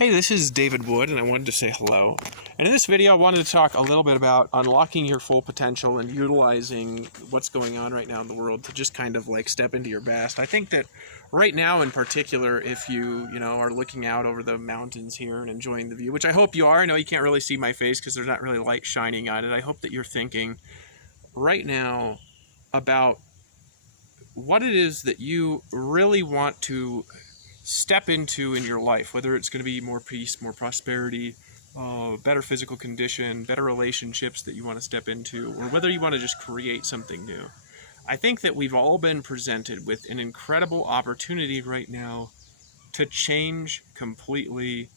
Hey, this is David Wood, and I wanted to say hello. And in this video, I wanted to talk a little bit about unlocking your full potential and utilizing what's going on right now in the world to just kind of like step into your best. I think that right now in particular, if you are looking out over the mountains here and enjoying the view, which I hope you are. I know you can't really see my face because there's not really light shining on it. I hope that you're thinking right now about what it is that you really want to step into in your life, whether it's going to be more peace, more prosperity, better physical condition, better relationships that you want to step into, or whether you want to just create something new. I think that we've all been presented with an incredible opportunity right now to change completely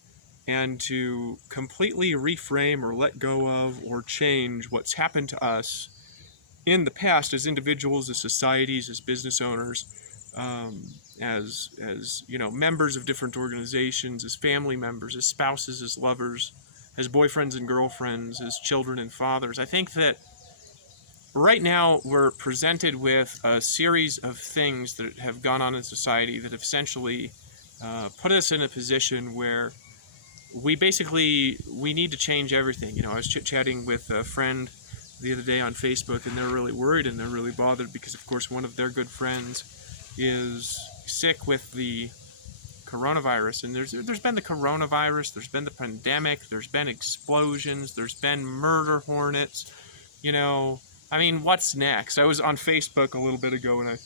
and to completely reframe or let go of or change what's happened to us in the past as individuals, as societies, as business owners, as members of different organizations, as family members, as spouses, as lovers, as boyfriends and girlfriends, as children and fathers. I think that right now we're presented with a series of things that have gone on in society that have essentially put us in a position where we need to change everything. I was chit-chatting with a friend the other day on Facebook, and they're really worried and they're really bothered because, of course, one of their good friends is sick with the coronavirus. And there's been the coronavirus, there's been the pandemic, there's been explosions, there's been murder hornets. What's next? I was on Facebook a little bit ago and I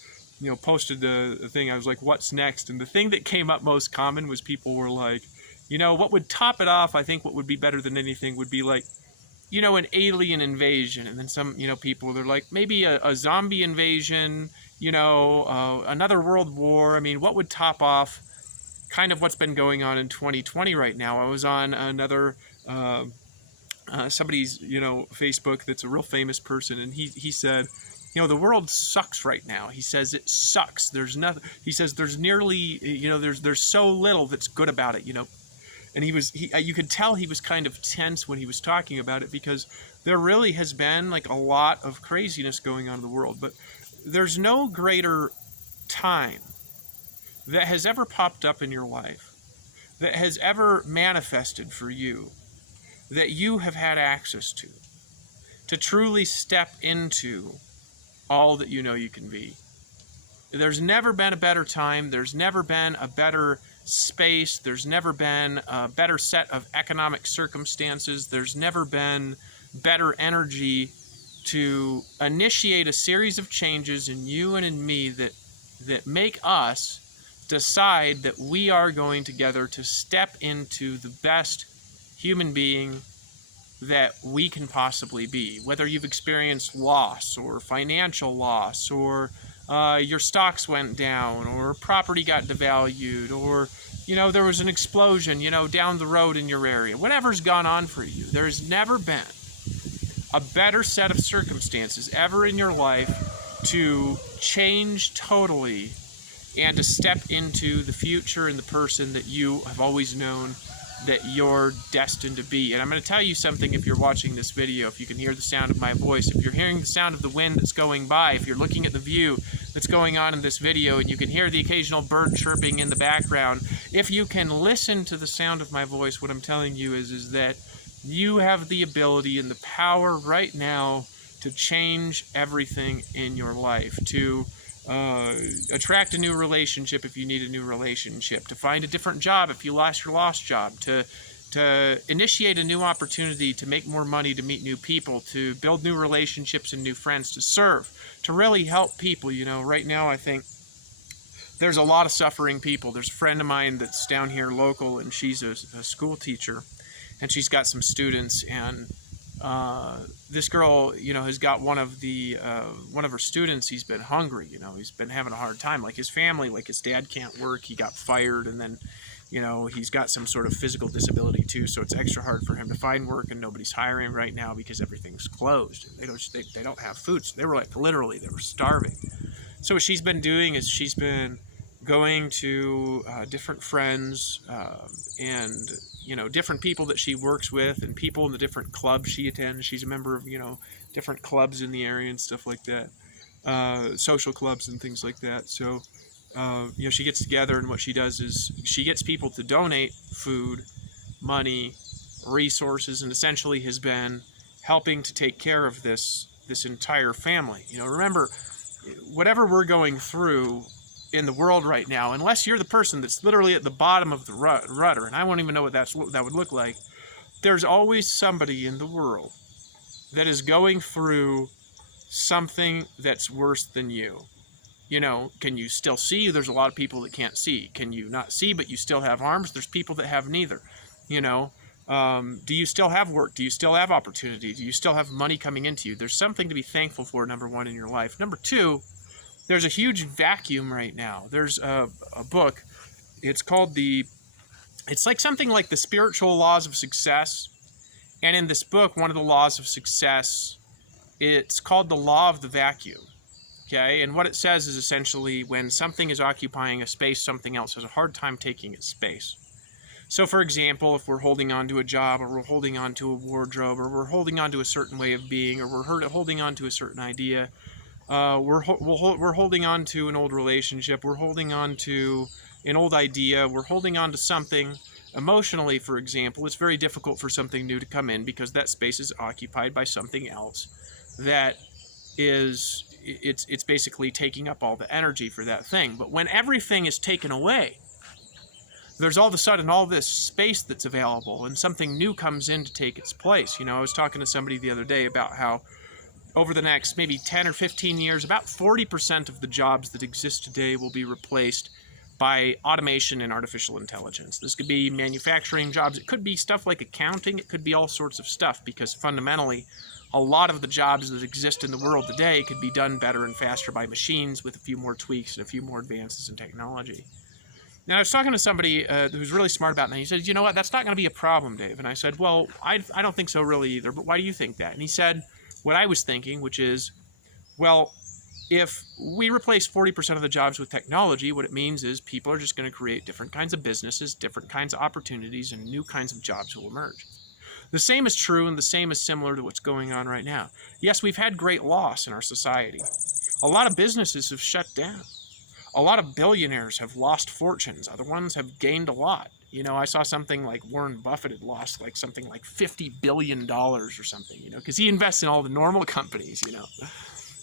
posted the thing. I was like, what's next? And the thing that came up most common was people were like, what would top it off? I think what would be better than anything would be like, an alien invasion. And then some, people, they're like, maybe a zombie invasion, another world war. What would top off kind of what's been going on in 2020 right now? I was on another, somebody's, Facebook that's a real famous person, and he said, the world sucks right now. He says it sucks. There's nothing. He says there's nearly, there's so little that's good about it, And you could tell he was kind of tense when he was talking about it, because there really has been like a lot of craziness going on in the world. But there's no greater time that has ever popped up in your life, that has ever manifested for you, that you have had access to truly step into all that you can be. There's never been a better time. There's never been a better space. There's never been a better set of economic circumstances. There's never been better energy to initiate a series of changes in you and in me that make us decide that we are going together to step into the best human being that we can possibly be. Whether you've experienced loss or financial loss, or your stocks went down, or property got devalued, or there was an explosion down the road in your area, whatever's gone on for you, there's never been a better set of circumstances ever in your life to change totally and to step into the future and the person that you have always known that you're destined to be. And I'm going to tell you something. If you're watching this video, if you can hear the sound of my voice, if you're hearing the sound of the wind that's going by, if you're looking at the view that's going on in this video, and you can hear the occasional bird chirping in the background, if you can listen to the sound of my voice, what I'm telling you is that you have the ability and the power right now to change everything in your life, to attract a new relationship if you need a new relationship, to find a different job if you lost your lost job, to initiate a new opportunity, to make more money, to meet new people, to build new relationships and new friends, to serve, to really help people. Right now I think there's a lot of suffering people. There's a friend of mine that's down here local, and she's a school teacher, and she's got some students, and this girl, has got one of her students. He's been hungry. He's been having a hard time. Like his family, like his dad can't work. He got fired, and then, he's got some sort of physical disability too. So it's extra hard for him to find work, and nobody's hiring right now because everything's closed. They don't have food. So they were like literally they were starving. So what she's been doing is she's been going to different friends and different people that she works with, and people in the different clubs she attends. She's a member of different clubs in the area and stuff like that, social clubs and things like that. So she gets together, and what she does is she gets people to donate food money, resources, and essentially has been helping to take care of this entire family. Remember, whatever we're going through in the world right now, unless you're the person that's literally at the bottom of the rudder, and I won't even know what that would look like, there's always somebody in the world that is going through something that's worse than you. Can you still see? There's a lot of people that can't see. Can you not see, but you still have arms? There's people that have neither. Do you still have work? Do you still have opportunity? Do you still have money coming into you? There's something to be thankful for, number one, in your life. Number two, there's a huge vacuum right now. There's a book. It's called it's like something like the Spiritual Laws of Success. And in this book, one of the laws of success, it's called the Law of the Vacuum. Okay, and what it says is essentially when something is occupying a space, something else has a hard time taking its space. So, for example, if we're holding on to a job, or we're holding on to a wardrobe, or we're holding on to a certain way of being, or we're holding on to a certain idea, we're holding on to an old relationship, we're holding on to an old idea, we're holding on to something. Emotionally, for example, it's very difficult for something new to come in because that space is occupied by something else that it's basically taking up all the energy for that thing. But when everything is taken away, there's all of a sudden all this space that's available, and something new comes in to take its place. I was talking to somebody the other day about how over the next maybe 10 or 15 years, about 40% of the jobs that exist today will be replaced by automation and artificial intelligence. This could be manufacturing jobs. It could be stuff like accounting. It could be all sorts of stuff, because fundamentally, a lot of the jobs that exist in the world today could be done better and faster by machines with a few more tweaks and a few more advances in technology. Now, I was talking to somebody who's really smart about that, and he said, you know what, that's not going to be a problem, Dave. And I said, well, I don't think so really either, but why do you think that? And he said what I was thinking, which is, well, if we replace 40% of the jobs with technology, what it means is people are just going to create different kinds of businesses, different kinds of opportunities, and new kinds of jobs will emerge. The same is true, and the same is similar to what's going on right now. Yes, we've had great loss in our society. A lot of businesses have shut down. A lot of billionaires have lost fortunes. Other ones have gained a lot. I saw something like Warren Buffett had lost like something like $50 billion or something, because he invests in all the normal companies,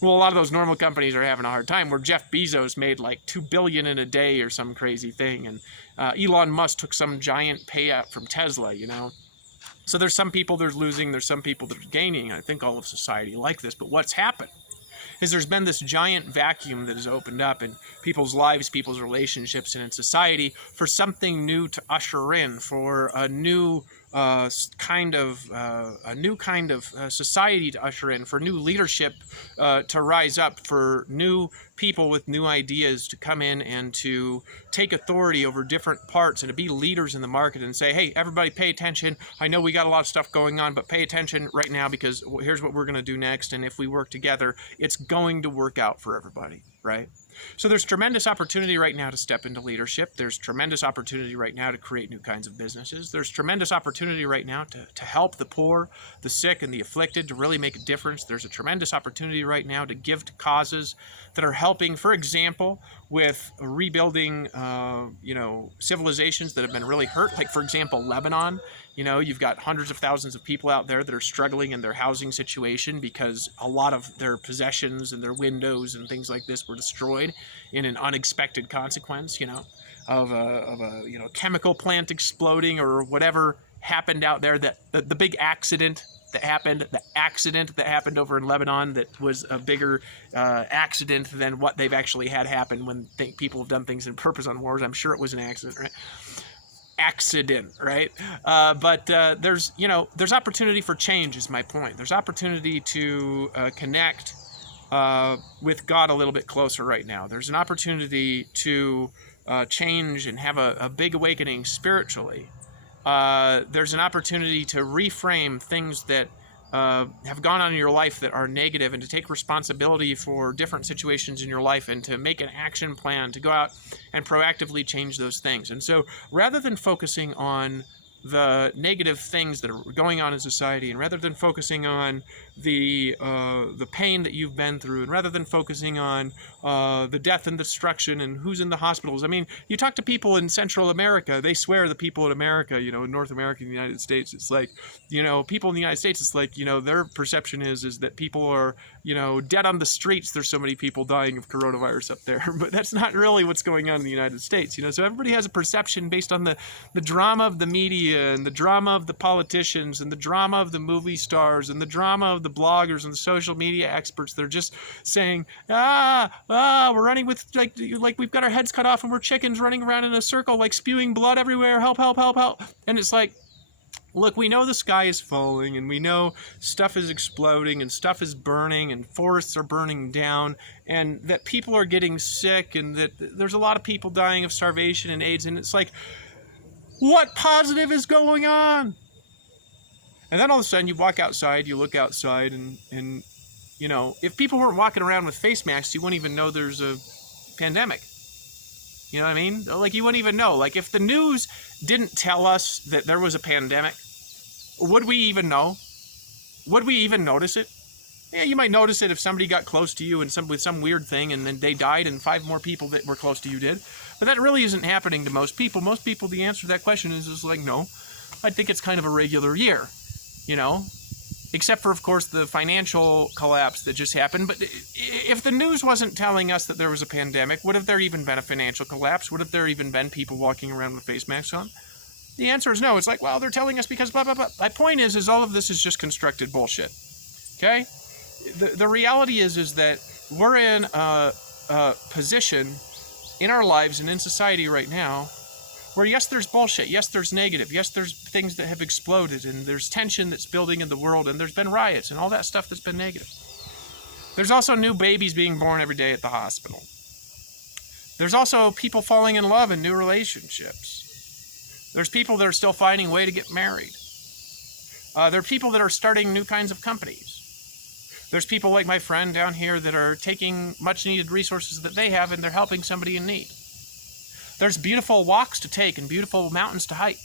Well, a lot of those normal companies are having a hard time, where Jeff Bezos made like $2 billion in a day or some crazy thing. And Elon Musk took some giant payout from Tesla, So there's some people that are losing, there's some people that are gaining. I think all of society like this. But what's happened is there's been this giant vacuum that has opened up in people's lives, people's relationships, and in society for something new to usher in, for a new kind of society to usher in, for new leadership to rise up, for new people with new ideas to come in and to take authority over different parts and to be leaders in the market and say, hey, everybody pay attention. I know we got a lot of stuff going on, but pay attention right now, because here's what we're going to do next. And if we work together, it's going to work out for everybody, right? So there's tremendous opportunity right now to step into leadership. There's tremendous opportunity right now to create new kinds of businesses. There's tremendous opportunity right now to help the poor, the sick, and the afflicted, to really make a difference. There's a tremendous opportunity right now to give to causes that are helping, for example, with rebuilding, civilizations that have been really hurt. Like, for example, Lebanon. You've got hundreds of thousands of people out there that are struggling in their housing situation because a lot of their possessions and their windows and things like this were destroyed in an unexpected consequence, of a chemical plant exploding or whatever happened out there. That the big accident that happened over in Lebanon, that was a bigger accident than what they've actually had happen when people have done things in purpose on wars. I'm sure it was an accident, right? But there's opportunity for change, is my point. There's opportunity to connect with God a little bit closer right now. There's an opportunity to change and have a big awakening spiritually. There's an opportunity to reframe things that have gone on in your life that are negative, and to take responsibility for different situations in your life, and to make an action plan to go out and proactively change those things. And so rather than focusing on the negative things that are going on in society, and rather than focusing on the pain that you've been through, and rather than focusing on the death and destruction and who's in the hospitals. I mean, you talk to people in Central America, they swear the people in America, you know, in North America and the United States, it's like, you know, people in the United States, it's like, you know, their perception is that people are, you know, dead on the streets. There's so many people dying of coronavirus up there, but that's not really what's going on in the United States, you know. So everybody has a perception based on the drama of the media and the drama of the politicians and the drama of the movie stars and the drama of the bloggers and the social media experts. They're just saying, we're running with like we've got our heads cut off and we're chickens running around in a circle, like spewing blood everywhere. Help, help, help, help. And it's like, look, we know the sky is falling, and we know stuff is exploding, and stuff is burning, and forests are burning down, and that people are getting sick, and that there's a lot of people dying of starvation and AIDS. And it's like, what positive is going on? And then all of a sudden you walk outside, you look outside, and you know, if people weren't walking around with face masks, you wouldn't even know there's a pandemic. You know what I mean? Like, you wouldn't even know. Like, if the news didn't tell us that there was a pandemic, would we even know? Would we even notice it? Yeah, you might notice it if somebody got close to you and with some weird thing, and then they died and 5 more people that were close to you did. But that really isn't happening to most people. Most people, the answer to that question is just like, no. I think it's kind of a regular year, you know? Except for, of course, the financial collapse that just happened. But if the news wasn't telling us that there was a pandemic, would have there even been a financial collapse? Would have there even been people walking around with face masks on? The answer is no. It's like, well, they're telling us because blah, blah, blah. My point is all of this is just constructed bullshit. Okay? The reality is that we're in a position in our lives and in society right now where, yes, there's bullshit, yes, there's negative, yes, there's things that have exploded, and there's tension that's building in the world, and there's been riots and all that stuff that's been negative. There's also new babies being born every day at the hospital. There's also people falling in love in new relationships. There's people that are still finding a way to get married. There are people that are starting new kinds of companies. There's people like my friend down here that are taking much needed resources that they have, and they're helping somebody in need. There's beautiful walks to take and beautiful mountains to hike,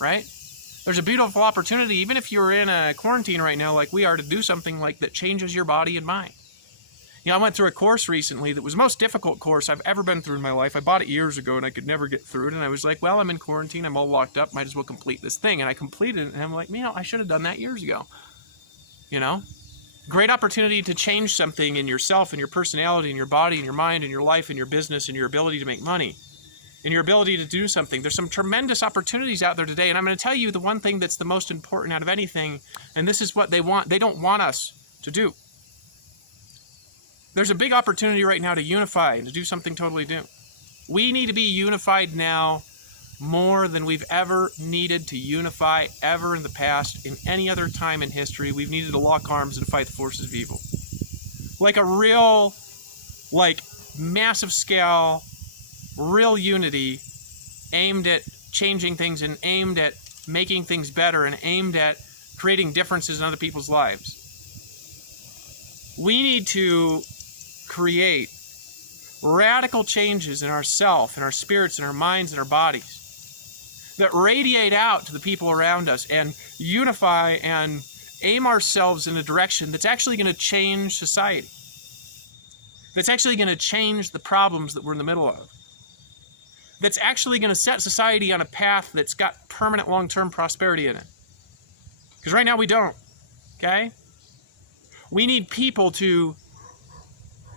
right? There's a beautiful opportunity, even if you're in a quarantine right now like we are, to do something like that changes your body and mind. You know, I went through a course recently that was the most difficult course I've ever been through in my life. I bought it years ago and I could never get through it. And I was like, well, I'm in quarantine. I'm all locked up. Might as well complete this thing. And I completed it. And I'm like, I should have done that years ago. You know? Great opportunity to change something in yourself and your personality and your body and your mind and your life and your business and your ability to make money and your ability to do something. There's some tremendous opportunities out there today. And I'm going to tell you the one thing that's the most important out of anything. And this is what they want. They don't want us to do. There's a big opportunity right now to unify and to do something totally new. We need to be unified now more than we've ever needed to unify ever in the past. In any other time in history, we've needed to lock arms and fight the forces of evil. Like a real, massive scale, real unity aimed at changing things and aimed at making things better and aimed at creating differences in other people's lives. We need to create radical changes in ourselves, in our spirits, in our minds, in our bodies that radiate out to the people around us and unify and aim ourselves in a direction that's actually going to change society, that's actually going to change the problems that we're in the middle of, that's actually going to set society on a path that's got permanent long-term prosperity in it. Because right now we don't, okay? We need people to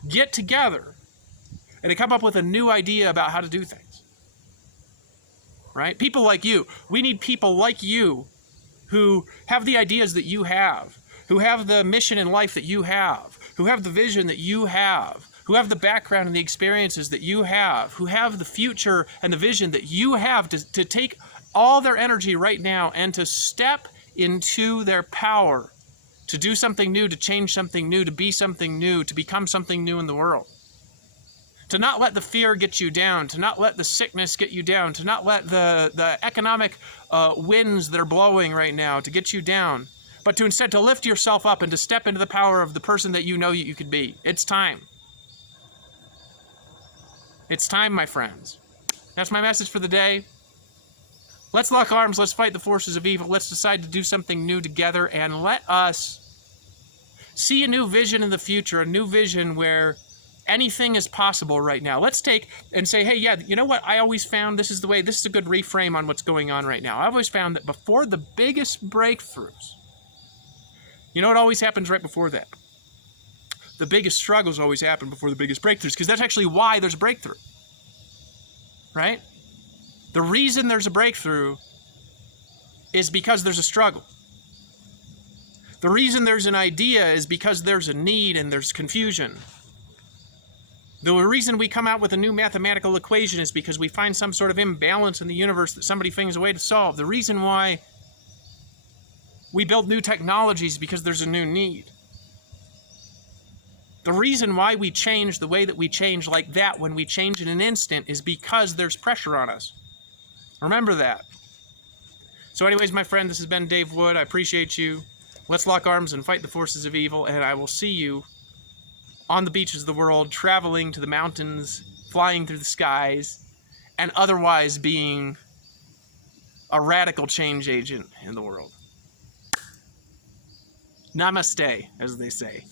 get together and to come up with a new idea about how to do things, right? People like you. We need people like you who have the ideas that you have, who have the mission in life that you have, who have the vision that you have, who have the background and the experiences that you have, who have the future and the vision that you have to take all their energy right now and to step into their power, to do something new, to change something new, to be something new, to become something new in the world. To not let the fear get you down, to not let the sickness get you down, to not let the economic winds that are blowing right now to get you down, but to instead to lift yourself up and to step into the power of the person that you know you could be. It's time. It's time, my friends. That's my message for the day. Let's lock arms. Let's fight the forces of evil. Let's decide to do something new together, and let us see a new vision in the future, a new vision where anything is possible right now. Let's take and say, hey, yeah, you know what? I always found this is a good reframe on what's going on right now. I always found that before the biggest breakthroughs, you know what always happens right before that? The biggest struggles always happen before the biggest breakthroughs, because that's actually why there's a breakthrough, right? The reason there's a breakthrough is because there's a struggle. The reason there's an idea is because there's a need and there's confusion. The reason we come out with a new mathematical equation is because we find some sort of imbalance in the universe that somebody finds a way to solve. The reason why we build new technologies is because there's a new need. The reason why we change the way that we change like that when we change in an instant is because there's pressure on us. Remember that. So anyways, my friend, this has been Dave Wood. I appreciate you. Let's lock arms and fight the forces of evil, and I will see you on the beaches of the world, traveling to the mountains, flying through the skies, and otherwise being a radical change agent in the world. Namaste, as they say.